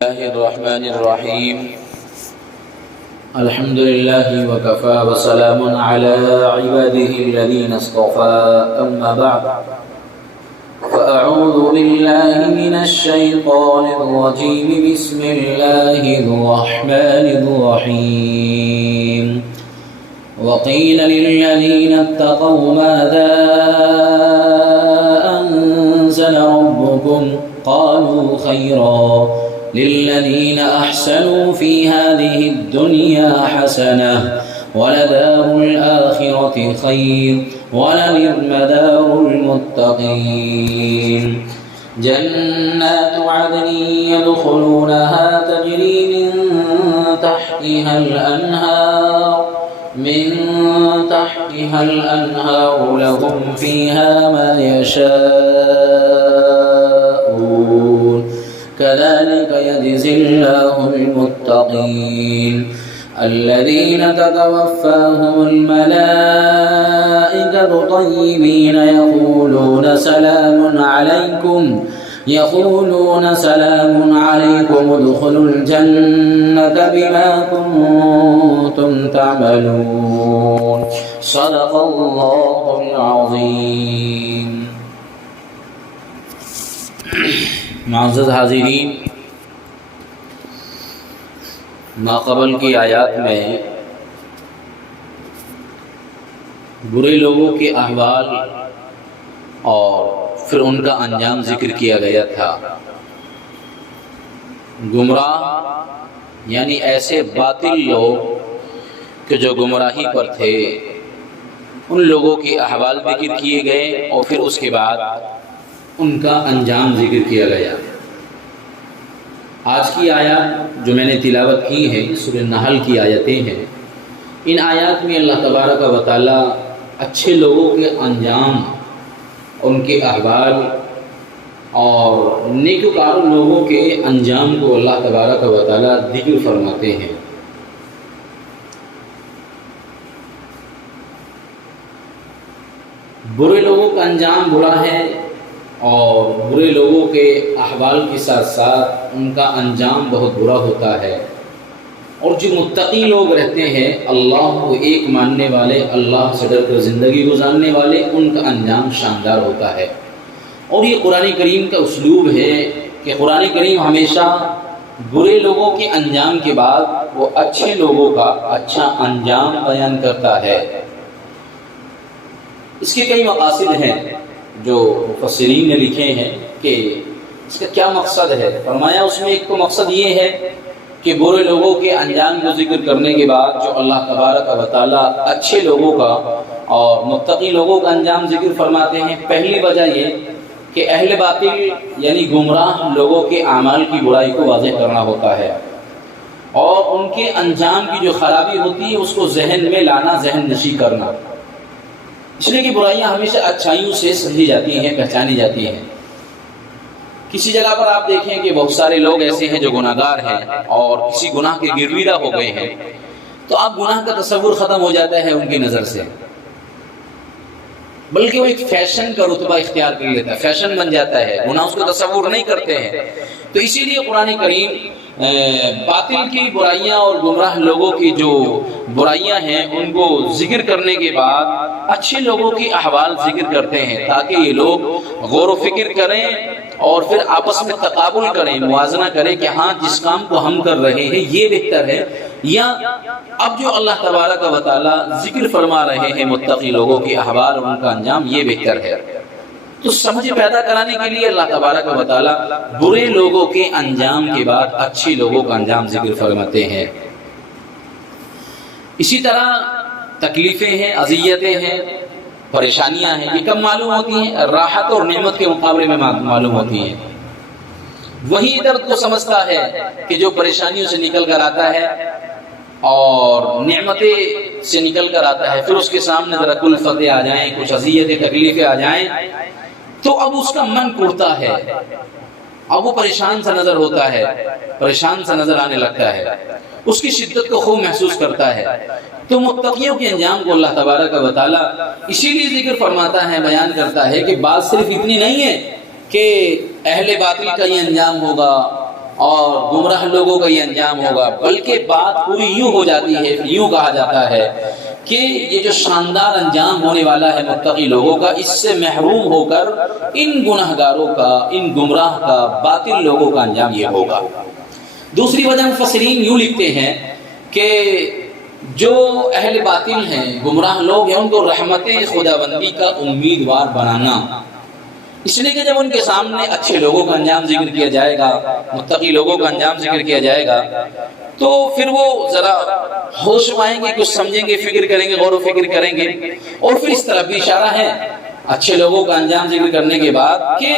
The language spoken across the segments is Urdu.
الله الرحمن الرحيم الحمد لله وكفى وسلام على عباده الذين اصطفى أما بعد فأعوذ بالله من الشيطان الرجيم بسم الله الرحمن الرحيم وقيل للذين اتقوا ماذا أنزل ربكم قالوا خيرا للذين أحسنوا في هذه الدنيا حسنة ولدار الآخرة خير ولنعم دار المتقين جنات عدن يدخلونها تجري من تحتها الأنهار لهم فيها ما يشاءون كذلك يجزي الله المتقين الذين تتوفاهم الملائكة طيبين يقولون سلام عليكم ادخلوا الجنة بما كنتم تعملون صدق الله العظيم. معزز حاضرین، ماقبل کی آیات میں برے لوگوں کے احوال اور پھر ان کا انجام ذکر کیا گیا تھا. گمراہ یعنی ایسے باطل لوگ کہ جو گمراہی پر تھے، ان لوگوں کے احوال ذکر کیے گئے اور پھر اس کے بعد ان کا انجام ذکر کیا گیا. آج کی آیات جو میں نے تلاوت کی ہے سورہ نحل کی آیتیں ہیں. ان آیات میں اللہ تبارک و تعالی اچھے لوگوں کے انجام، ان کے احوال اور نیکوکار لوگوں کے انجام کو اللہ تبارک و تعالی ذکر فرماتے ہیں. برے لوگوں کا انجام برا ہے اور برے لوگوں کے احوال کے ساتھ ساتھ ان کا انجام بہت برا ہوتا ہے. اور جو متقی لوگ رہتے ہیں، اللہ کو ایک ماننے والے، اللہ سے ڈر کر زندگی گزارنے والے، ان کا انجام شاندار ہوتا ہے. اور یہ قرآن کریم کا اسلوب ہے کہ قرآن کریم ہمیشہ برے لوگوں کے انجام کے بعد وہ اچھے لوگوں کا اچھا انجام بیان کرتا ہے. اس کے کئی مقاصد ہیں جو مفسرین نے لکھے ہیں کہ اس کا کیا مقصد ہے. فرمایا اس میں ایک تو مقصد یہ ہے کہ برے لوگوں کے انجام کو ذکر کرنے کے بعد جو اللہ تبارک و تعالی اچھے لوگوں کا اور متقی لوگوں کا انجام ذکر فرماتے ہیں. پہلی وجہ یہ کہ اہل باطل یعنی گمراہ لوگوں کے اعمال کی برائی کو واضح کرنا ہوتا ہے اور ان کے انجام کی جو خرابی ہوتی ہے اس کو ذہن میں لانا، ذہن نشی کرنا. اس لیے کہ برائیاں ہمیشہ اچھائیوں سے سمجھی جاتی ہیں، پہچانی جاتی ہیں. کسی جگہ پر آپ دیکھیں کہ بہت سارے لوگ ایسے ہیں جو گناہگار ہیں اور کسی گناہ کے گرویدہ ہو گئے ہیں، تو آپ گناہ کا تصور ختم ہو جاتا ہے ان کی نظر سے، بلکہ وہ ایک فیشن کا رتبہ اختیار کر لیتا ہے، فیشن بن جاتا ہے، گناہ اس کو تصور نہیں کرتے ہیں. تو اسی لیے قرآن کریم باطل کی برائیاں اور گمراہ لوگوں کی جو برائیاں ہیں ان کو ذکر کرنے کے بعد اچھے لوگوں کی احوال ذکر کرتے ہیں تاکہ یہ لوگ غور و فکر کریں اور پھر آپس میں تقابل کریں، موازنہ کریں کہ ہاں جس کام کو ہم کر رہے ہیں یہ بہتر ہے یا اب جو اللہ تبارک و تعالی ذکر فرما رہے ہیں متقی لوگوں کے احوال اور ان کا انجام یہ بہتر ہے. تو سمجھ پیدا کرانے کے لیے اللہ تبارک و تعالی برے لوگوں کے انجام کے بعد اچھے لوگوں کا انجام ذکر فرماتے ہیں. اسی طرح تکلیفیں ہیں، اذیتیں ہیں، پریشانیاں ہیں، یہ کب معلوم ہوتی ہیں؟ راحت اور نعمت کے مقابلے میں معلوم ہوتی ہیں. وہی درد کو سمجھتا ہے کہ جو پریشانیوں سے نکل کر آتا ہے اور نعمتیں سے نکل کر آتا ہے، پھر اس کے سامنے ذرا کلفتیں آ جائیں، کچھ اذیتیں، تکلیفیں آ جائیں تو اب اس کا من ٹوٹتا ہے، اب وہ پریشان سا نظر ہوتا ہے، پریشان سا نظر آنے لگتا ہے، اس کی شدت کو خوب محسوس کرتا ہے. تو متقیوں کے انجام کو اللہ تبارک و تعالی اسی لیے ذکر فرماتا ہے، بیان کرتا ہے کہ بات صرف اتنی نہیں ہے کہ اہل باطل کا یہ انجام ہوگا، اور گمراہ لوگوں کا یہ انجام ہوگا، بلکہ بات پوری یوں ہو جاتی ہے، یوں کہا جاتا ہے کہ یہ جو شاندار انجام ہونے والا ہے متقی لوگوں کا، اس سے محروم ہو کر ان گناہگاروں کا، ان گمراہ کا، باطل لوگوں کا انجام یہ ہوگا۔ دوسری وجہ مفسرین یوں لکھتے ہیں کہ جو اہل باطل ہیں، گمراہ لوگ ہیں، ان کو رحمت خداوندی کا امیدوار بنانا، اس لیے کہ جب ان کے سامنے اچھے لوگوں کا انجام ذکر کیا جائے گا، متقی لوگوں کا انجام ذکر کیا جائے گا، تو پھر وہ ذرا ہوش میں آئیں گے، کچھ سمجھیں گے، فکر کریں گے، غور و فکر کریں گے۔ اور پھر اس طرف بھی اشارہ ہے اچھے لوگوں کا انجام ذکر کرنے کے بعد کہ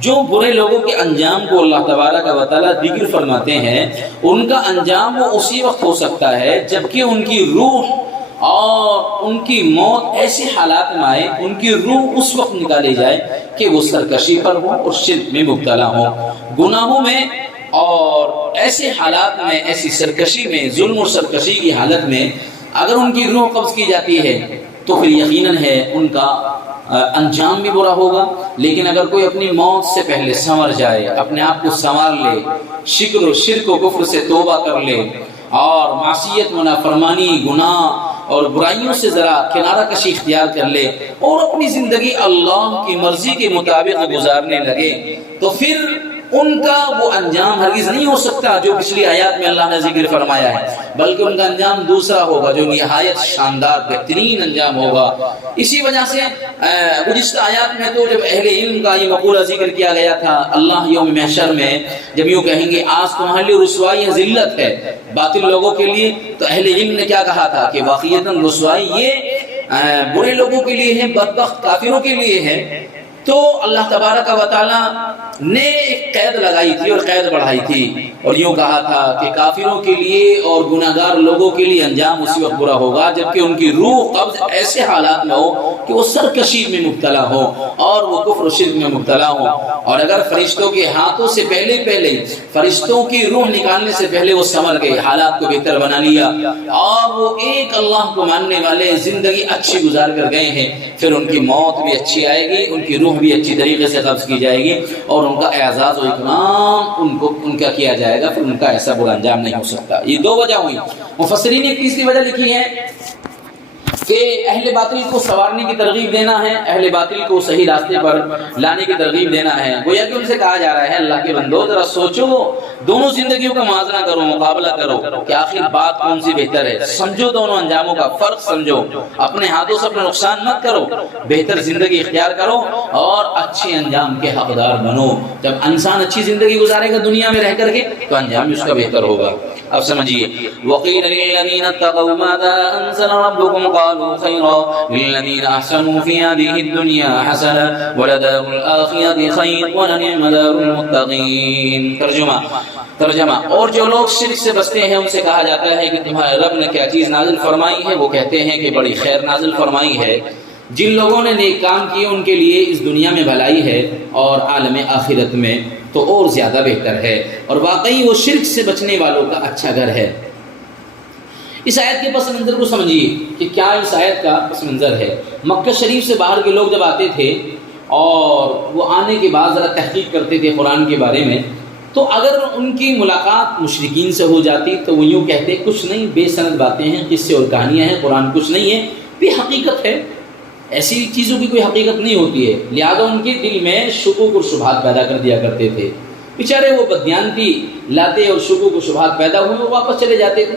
جو برے لوگوں کے انجام کو اللہ تبارک و تعالیٰ ذکر فرماتے ہیں، ان کا انجام وہ اسی وقت ہو سکتا ہے جبکہ ان کی روح اور ان کی موت ایسے حالات میں آئے، ان کی روح اس وقت نکالی جائے کہ وہ سرکشی پر ہو اور شرک میں مبتلا ہو، گناہوں میں، اور ایسے حالات میں، ایسی سرکشی میں، ظلم اور سرکشی کی حالت میں اگر ان کی روح قبض کی جاتی ہے تو پھر یقیناً ہے ان کا انجام بھی برا ہوگا۔ لیکن اگر کوئی اپنی موت سے پہلے سنور جائے، اپنے آپ کو سنوار لے، شکر و شرک و کفر سے توبہ کر لے، اور معصیت، نافرمانی، گناہ اور برائیوں سے ذرا کنارہ کشی اختیار کر لے اور اپنی زندگی اللہ کی مرضی کے مطابق گزارنے لگے، تو پھر ان کا وہ انجام ہرگز نہیں ہو سکتا جو پچھلی آیات میں اللہ نے ذکر فرمایا ہے، بلکہ ان کا انجام دوسرا ہوگا جو نہایت شاندار بہترین انجام ہوگا۔ اسی وجہ سے گزشتہ آیات میں تو جب اہل علم کا یہ مقولہ ذکر کیا گیا تھا، اللہ یوم محشر میں جب یوں کہیں گے آج تمہارے لیے رسوائی ہے، ذلت ہے باطل لوگوں کے لیے، تو اہل علم نے کیا کہا تھا کہ واقعتاً رسوائی یہ برے لوگوں کے لیے ہے، بدبخت کافروں کے لیے ہے۔ تو اللہ تبارک و تعالیٰ نے ایک قید لگائی تھی اور قید بڑھائی تھی، اور یوں کہا تھا کہ کافروں کے لیے اور گناہگار لوگوں کے لیے انجام اسی وقت برا ہوگا جبکہ ان کی روح قبض ایسے حالات میں ہو کہ وہ سرکشی میں مبتلا ہو اور وہ کفر و شرک میں مبتلا ہو، اور اگر فرشتوں کے ہاتھوں سے پہلے فرشتوں کی روح نکالنے سے پہلے وہ سنور گئے، حالات کو بہتر بنا لیا اور وہ ایک اللہ کو ماننے والے زندگی اچھی گزار کر گئے ہیں، پھر ان کی موت بھی اچھی آئے گی، ان کی روح بھی اچھی طریقے سے قبض کی جائے گی اور ان کا اعزاز و اکرام ان کا کیا جائے گا، پھر ان کا ایسا برا انجام نہیں ہو سکتا۔ یہ دو وجہ ہوئی۔ مفسرین نے ایک تیسری وجہ لکھی ہے کہ اہل باطل کو سنوارنے کی ترغیب دینا ہے، اہل باطل کو صحیح راستے پر لانے کی ترغیب دینا ہے۔ گویا کہ ان سے کہا جا رہا ہے اللہ کے بندو ذرا سوچو، دونوں زندگیوں کا موازنہ کرو، مقابلہ کرو کہ آخر بات کون سی بہتر ہے، سمجھو دونوں انجاموں کا فرق سمجھو، اپنے ہاتھوں سے اپنا نقصان مت کرو، بہتر زندگی اختیار کرو اور اچھے انجام کے حقدار بنو۔ جب انسان اچھی زندگی گزارے گا دنیا میں رہ کر کے تو انجام اس کا بہتر ہوگا۔ اب سمجھیے، وَقِيلَ لِلَّذِينَ اتَّقَوْا مَاذَا أَنزَلَ رَبُّكُمْ قَالُوا خَيْرًا لِلَّذِينَ أَحْسَنُوا فِي هَذِهِ الدُّنْيَا حَسَنَةٌ وَلَدَارُ الْآخِرَةِ خَيْرٌ وَلَنِعْمَ دَارُ الْمُتَّقِينَ۔ ترجمہ، اور جو لوگ شرک سے بچتے ہیں ان سے کہا جاتا ہے کہ تمہارے رب نے کیا چیز نازل فرمائی ہے، وہ کہتے ہیں کہ بڑی خیر نازل فرمائی ہے، جن لوگوں نے نیک کام کیے ان کے لیے اس دنیا میں بھلائی ہے اور عالم آخرت میں تو اور زیادہ بہتر ہے، اور واقعی وہ شرک سے بچنے والوں کا اچھا گھر ہے۔ اس آیت کے پس منظر کو سمجھیے کہ کیا اس آیت کا پس منظر ہے۔ مکہ شریف سے باہر کے لوگ جب آتے تھے اور وہ آنے کے بعد ذرا تحقیق کرتے تھے قرآن کے بارے میں، تو اگر ان کی ملاقات مشرکین سے ہو جاتی تو وہ یوں کہتے کچھ نہیں، بے سند باتیں ہیں، قصے اور کہانیاں ہیں، قرآن کچھ نہیں ہے، بے حقیقت ہے، ایسی چیزوں کی کوئی حقیقت نہیں ہوتی ہے، لہذا ان کے دل میں شکوک اور شبہات پیدا کر دیا کرتے تھے۔ بیچارے وہ بددیانتی لاتے اور شکوک و شبہات پیدا ہوئے اور واپس چلے جاتے تھے۔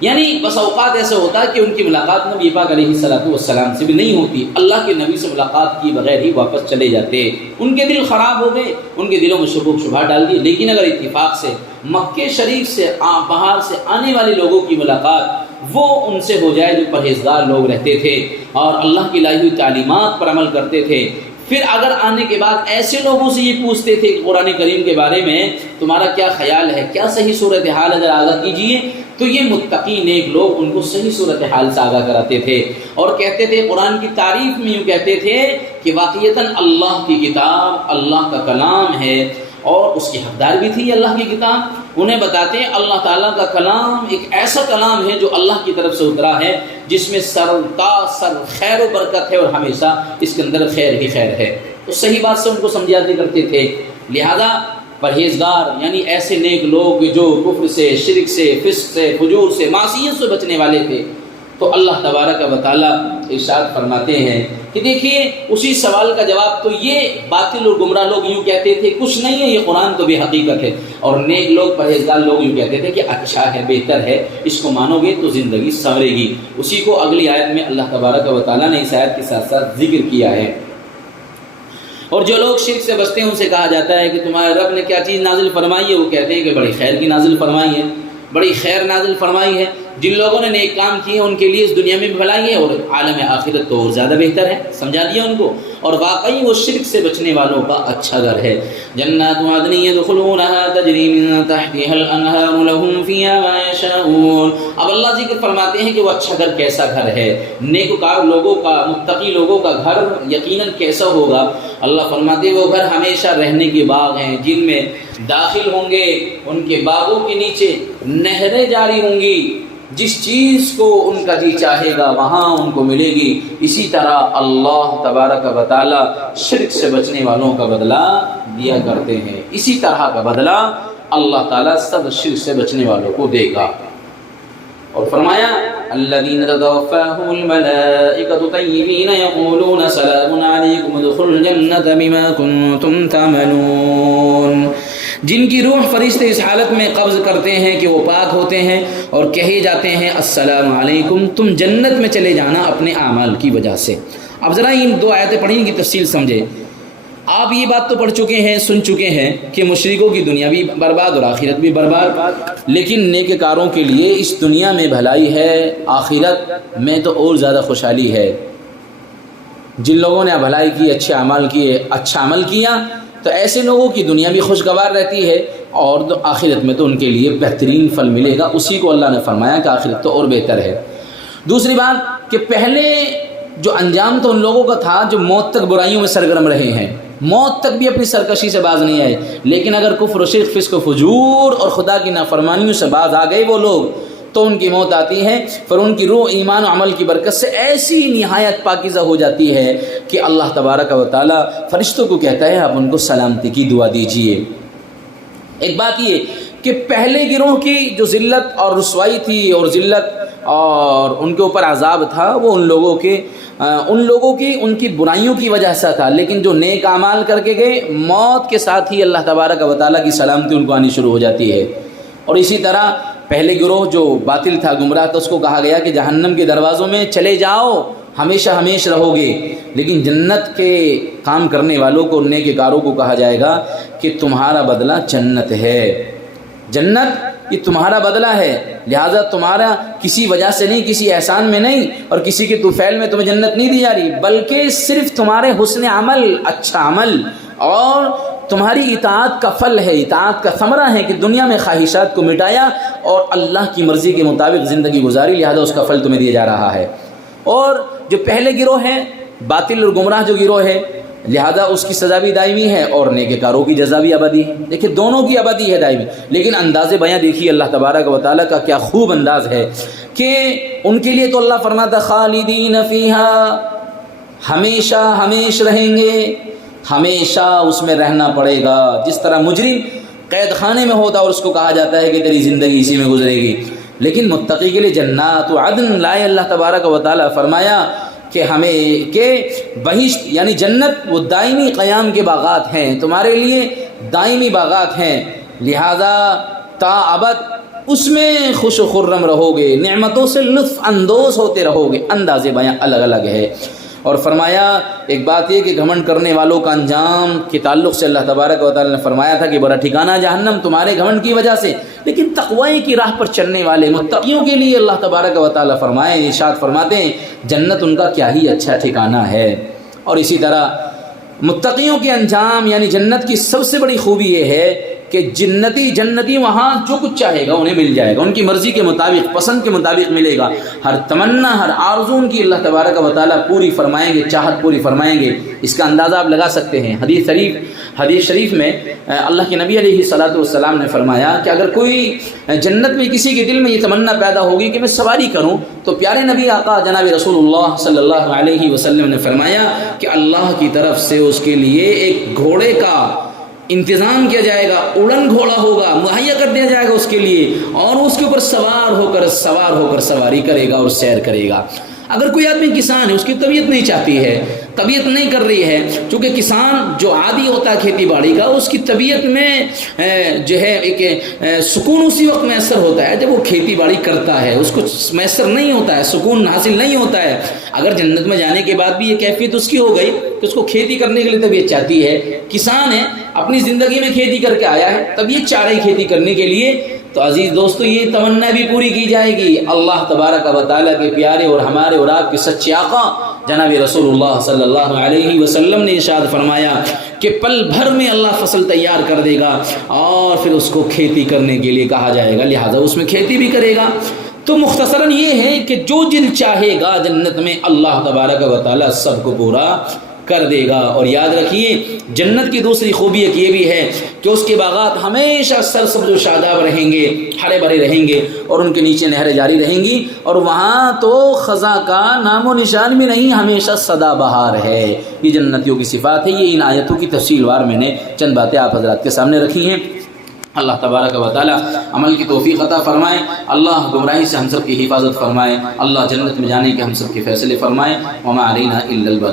یعنی بس اوقات ایسا ہوتا ہے کہ ان کی ملاقات نبی پاک علیہ السلام سے بھی نہیں ہوتی، اللہ کے نبی سے ملاقات کی بغیر ہی واپس چلے جاتے، ان کے دل خراب ہو گئے، ان کے دلوں میں شکوک شبہات ڈال دیے۔ لیکن اگر اتفاق سے مکہ شریف سے باہر سے آنے والے لوگوں کی ملاقات وہ ان سے ہو جائے جو پرہیزگار لوگ رہتے تھے اور اللہ کی لائی ہوئی تعلیمات پر عمل کرتے تھے، پھر اگر آنے کے بعد ایسے لوگوں سے یہ پوچھتے تھے کہ قرآن کریم کے بارے میں تمہارا کیا خیال ہے، کیا صحیح صورتحال ہے، ذرا آگاہ کیجیے، تو یہ متقی نیک لوگ ان کو صحیح صورتحال سے آگاہ کراتے تھے اور کہتے تھے، قرآن کی تعریف میں یوں کہتے تھے کہ واقعتاً اللہ کی کتاب اللہ کا کلام ہے اور اس کی حقدار بھی تھی اللہ کی کتاب۔ انہیں بتاتے ہیں اللہ تعالیٰ کا کلام ایک ایسا کلام ہے جو اللہ کی طرف سے اترا ہے، جس میں سر خیر و برکت ہے اور ہمیشہ اس کے اندر خیر ہی خیر ہے۔ تو صحیح بات سے ان کو سمجھاتے کرتے تھے۔ لہذا پرہیزگار یعنی ایسے نیک لوگ جو کفر سے، شرک سے، فسق سے، فجور سے، معصیت سے بچنے والے تھے، تو اللہ تبارک و تعالیٰ ارشاد فرماتے ہیں کہ دیکھیے اسی سوال کا جواب تو یہ باطل اور گمراہ لوگ یوں کہتے تھے کچھ نہیں ہے، یہ قرآن تو بے حقیقت ہے، اور نیک لوگ پرہیزگار لوگ یوں کہتے تھے کہ اچھا ہے، بہتر ہے، اس کو مانو گے تو زندگی سنورے گی۔ اسی کو اگلی آیت میں اللہ تبارک و تعالیٰ نے اس آیت کے ساتھ ساتھ ذکر کیا ہے۔ اور جو لوگ شرک سے بچتے ہیں ان سے کہا جاتا ہے کہ تمہارے رب نے کیا چیز نازل فرمائی ہے؟ وہ کہتے ہیں کہ بڑی خیر کی نازل فرمائی ہے، بڑی خیر نازل فرمائی ہے، جن لوگوں نے نیک کام کیے ان کے لیے اس دنیا میں بھی بھلائی ہے اور عالم آخرت تو اور زیادہ بہتر ہے، سمجھا دیا ان کو، اور واقعی وہ شرک سے بچنے والوں کا اچھا گھر ہے۔ جنات عدن يدخلونها تجری من تحتها الانہار لهم فیہا ما یشاءون۔ اب اللہ ذکر فرماتے ہیں کہ وہ اچھا گھر کیسا گھر ہے، نیکوکار لوگوں کا، متقی لوگوں کا گھر یقیناً کیسا ہوگا۔ اللہ فرماتے ہیں وہ گھر ہمیشہ رہنے کے باغ ہیں جن میں داخل ہوں گے، ان کے باغوں کے نیچے نہریں جاری ہوں گی، جس چیز کو ان کا جی چاہے گا وہاں ان کو ملے گی۔ اسی طرح اللہ تبارک و تعالی شرک سے بچنے والوں کا بدلہ دیا کرتے ہیں، اسی طرح کا بدلہ اللہ تعالیٰ سب شرک سے بچنے والوں کو دے گا۔ اور فرمایا الذین تتوفاہم الملائکۃ طیبین یقولون سلام علیکم ادخلوا الجنۃ بما کنتم تعملون، جن کی روح فرشتے اس حالت میں قبض کرتے ہیں کہ وہ پاک ہوتے ہیں اور کہے جاتے ہیں السلام علیکم، تم جنت میں چلے جانا اپنے اعمال کی وجہ سے۔ اب ذرا ان دو آیتیں پڑھیں کی تفصیل سمجھیں۔ آپ یہ بات تو پڑھ چکے ہیں، سن چکے ہیں کہ مشرکوں کی دنیا بھی برباد اور آخرت بھی برباد، لیکن نیککاروں کے لیے اس دنیا میں بھلائی ہے، آخرت میں تو اور زیادہ خوشحالی ہے۔ جن لوگوں نے بھلائی کی، اچھے اعمال کیے، اچھا عمل کیا، تو ایسے لوگوں کی دنیا بھی خوشگوار رہتی ہے اور آخرت میں تو ان کے لیے بہترین پھل ملے گا۔ اسی کو اللہ نے فرمایا کہ آخرت تو اور بہتر ہے۔ دوسری بات کہ پہلے جو انجام تو ان لوگوں کا تھا جو موت تک برائیوں میں سرگرم رہے ہیں، موت تک بھی اپنی سرکشی سے باز نہیں آئے، لیکن اگر کفر و شرک، فسق و فجور اور خدا کی نافرمانیوں سے باز آ گئے وہ لوگ تو ان کی موت آتی ہے، پھر ان کی روح ایمان و عمل کی برکت سے ایسی نہایت پاکیزہ ہو جاتی ہے کہ اللہ تبارک و تعالیٰ فرشتوں کو کہتا ہے آپ ان کو سلامتی کی دعا دیجئے۔ ایک بات یہ کہ پہلے گروہ کی جو ذلت اور رسوائی تھی اور ذلت اور ان کے اوپر عذاب تھا وہ ان لوگوں کی ان کی برائیوں کی وجہ سے تھا، لیکن جو نیک اعمال کر کے گئے موت کے ساتھ ہی اللہ تبارک و تعالیٰ کی سلامتی ان کو آنی شروع ہو جاتی ہے۔ اور اسی طرح پہلے گروہ جو باطل تھا، گمراہ تھا، اس کو کہا گیا کہ جہنم کے دروازوں میں چلے جاؤ، ہمیشہ ہمیشہ رہو گے، لیکن جنت کے کام کرنے والوں کو، نیککاروں کو کہا جائے گا کہ تمہارا بدلہ جنت ہے، جنت یہ تمہارا بدلہ ہے، لہٰذا تمہارا کسی وجہ سے نہیں، کسی احسان میں نہیں اور کسی کے طفیل میں تمہیں جنت نہیں دی جا رہی، بلکہ صرف تمہارے حسن عمل، اچھا عمل اور تمہاری اطاعت کا پھل ہے، اطاعت کا ثمرہ ہے کہ دنیا میں خواہشات کو مٹایا اور اللہ کی مرضی کے مطابق زندگی گزاری، لہذا اس کا پھل تمہیں دیا جا رہا ہے۔ اور جو پہلے گروہ ہیں باطل اور گمراہ جو گروہ ہے، لہذا اس کی سزا بھی دائمی ہے اور نیککاروں کی جزا بھی ابدی ہے۔ دیکھیں دونوں کی ابدی ہے دائمی، لیکن انداز بیاں دیکھیے اللہ تبارک و تعالیٰ کا کیا خوب انداز ہے کہ ان کے لیے تو اللہ فرماتا خالدین فیہا، ہمیشہ ہمیشہ رہیں گے، ہمیشہ اس میں رہنا پڑے گا۔ جس طرح مجرم قید خانے میں ہوتا اور اس کو کہا جاتا ہے کہ تیری زندگی اسی میں گزرے گی، لیکن متقی کے لیے جنات عدن لائے اللہ تبارک و تعالیٰ فرمایا کہ ہمیں کہ بہشت یعنی جنت وہ دائمی قیام کے باغات ہیں، تمہارے لیے دائمی باغات ہیں، لہذا تا ابد اس میں خوش و خرم رہو گے، نعمتوں سے لطف اندوز ہوتے رہو گے۔ انداز بیاں الگ الگ ہے۔ اور فرمایا ایک بات یہ کہ گھمنڈ کرنے والوں کا انجام کے تعلق سے اللہ تبارک و تعالیٰ نے فرمایا تھا کہ بڑا ٹھکانہ جہنم تمہارے گھمنڈ کی وجہ سے، لیکن تقوی کی راہ پر چلنے والے متقیوں کے لیے اللہ تبارک و تعالیٰ فرمائے، ارشاد فرماتے ہیں جنت ان کا کیا ہی اچھا ٹھکانہ ہے۔ اور اسی طرح متقیوں کے انجام یعنی جنت کی سب سے بڑی خوبی یہ ہے کہ جنتی وہاں جو کچھ چاہے گا انہیں مل جائے گا، ان کی مرضی کے مطابق، پسند کے مطابق ملے گا، ہر تمنا، ہر آرزو ان کی اللہ تبارک و تعالیٰ پوری فرمائیں گے، چاہت پوری فرمائیں گے۔ اس کا اندازہ آپ لگا سکتے ہیں، حدیث شریف میں اللہ کے نبی علیہ الصلوۃ والسلام نے فرمایا کہ اگر کوئی جنت میں کسی کے دل میں یہ تمنا پیدا ہوگی کہ میں سواری کروں، تو پیارے نبی آقا جناب رسول اللہ صلی اللہ علیہ وسلم نے فرمایا کہ اللہ کی طرف سے اس کے لیے ایک گھوڑے کا انتظام کیا جائے گا، اڑن گھوڑا ہوگا، مہیا کر دیا جائے گا اس کے لیے، اور اس کے اوپر سوار ہو کر سواری کرے گا اور سیر کرے گا۔ اگر کوئی آدمی کسان ہے، اس کی طبیعت نہیں چاہتی ہے، طبیعت نہیں کر رہی ہے، چونکہ کسان جو عادی ہوتا ہے کھیتی باڑی کا، اس کی طبیعت میں جو ہے ایک سکون اسی وقت میسر ہوتا ہے جب وہ کھیتی باڑی کرتا ہے، اس کو میسر نہیں ہوتا ہے، سکون حاصل نہیں ہوتا ہے۔ اگر جنت میں جانے کے بعد بھی یہ کیفیت اس کی ہو گئی کہ اس کو کھیتی کرنے کے لیے طبیعت چاہتی ہے، کسان ہے، اپنی زندگی میں کھیتی کر کے آیا ہے، طبیعت چاہ رہی کھیتی کرنے کے لیے، تو عزیز دوستو یہ تمنا بھی پوری کی جائے گی۔ اللہ تبارک و تعالیٰ کے پیارے اور ہمارے اور آپ کے سچے آقا جناب رسول اللہ صلی اللہ علیہ وسلم نے ارشاد فرمایا کہ پل بھر میں اللہ فصل تیار کر دے گا اور پھر اس کو کھیتی کرنے کے لیے کہا جائے گا، لہٰذا اس میں کھیتی بھی کرے گا۔ تو مختصراً یہ ہے کہ جو دل چاہے گا جنت میں اللہ تبارک و تعالیٰ سب کو پورا کر دے گا۔ اور یاد رکھیے جنت کی دوسری خوبی ایک یہ بھی ہے کہ اس کے باغات ہمیشہ سرسبز و شاداب رہیں گے، ہرے بھرے رہیں گے، اور ان کے نیچے نہریں جاری رہیں گی، اور وہاں تو خزاں کا نام و نشان بھی نہیں، ہمیشہ سدا بہار ہے۔ یہ جنتیوں کی صفات ہے۔ یہ ان آیتوں کی تفصیل وار میں نے چند باتیں آپ حضرات کے سامنے رکھی ہیں۔ اللہ تبارک و تعالی عمل کی توفیق عطا فرمائے، اللہ گمراہی سے ہم سب کی حفاظت فرمائے، اللہ جنت میں جانے کے ہم سب کے فیصلے فرمائے۔ وما علینا الا البلاغ۔